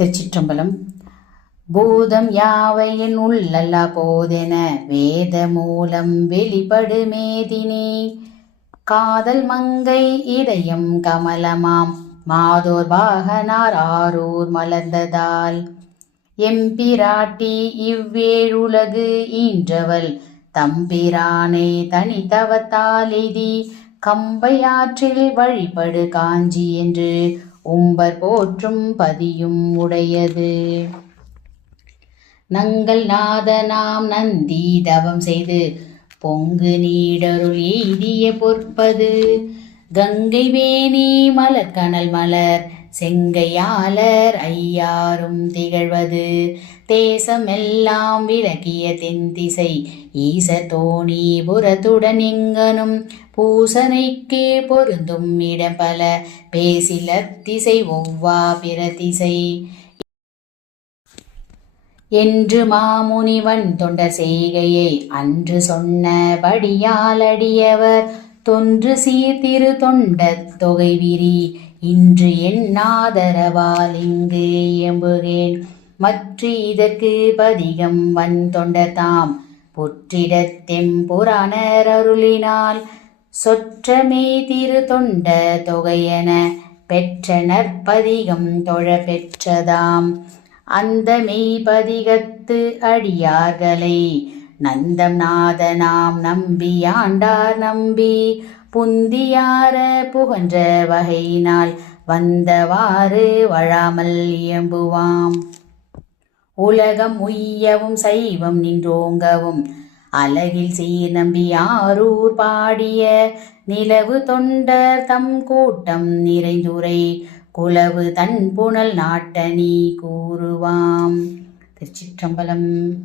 திருச்சிற்றம்பலம். பூதம் யாவையின் உள்ளல்லா போதென வேத மூலம் வெளிப்படுமேதினே காதல் மங்கை இதயம் கமலமாம். மாதோர் பாகனார் ஆரூர் மலர்ந்ததால். எம்பிராட்டி இவ்வேழுலகு ஈன்றவள். தம்பிரானை தனித்தவத்தாலெய்தி கம்பையாற்றில் வழிபடு காஞ்சி என்று உம்பர் போற்றும் பதியும் உடையது. நங்கள் நாதனாம் நந்தி தவம் செய்து பொங்கு நீடருள் எய்திய பொற்பது. கங்கை வேணி மலர்கனல் மலர் செங்கையாளர் ஐயாரும் திகழ்வது. தேசமெல்லாம் விலகிய தென்திசை ஈச தோணிபுரத்துடன் இங்கனும் எங்கனும் பூசனைக்கு பொருந்தும் இடம் பல பேசில திசை ஒவ்வா பிற திசை என்று மாமுனிவன் தொண்டர் செய்கையை அன்று சொன்னபடியாலடியவர் தொன்று சீர்திரு தொண்ட தொகை விரி இன்று என் ஆதரவால் இங்கு இயம்புகேன் மற்ற இதற்கு பதிகம் வன் தொண்டர் தாம் புற்றிடத்தெம் புராணர் அருளினால் சொற்றமே திரு தொண்ட தொகையென பெற்ற நற்பதிகம் தொழ பெற்றதாம். அந்த மெய்பதிகத்து அடியார்களை நந்தம் நாதனாம் நம்பி ஆண்டார் நம்பி புந்தியார புகன்ற வகையினால் வந்தவாறு வழாமல் இயம்புவாம். உலகம் உய்யவும் சைவம் நின்றோங்கவும் அலகில் சீர் நம்பி ஆரூர் பாடிய நிலவு தொண்டர் தம் கூட்டம் நிறைந்துரை குலவு தன் புனல் நாட்டணி கூறுவாம். திருச்சிற்றம்பலம்.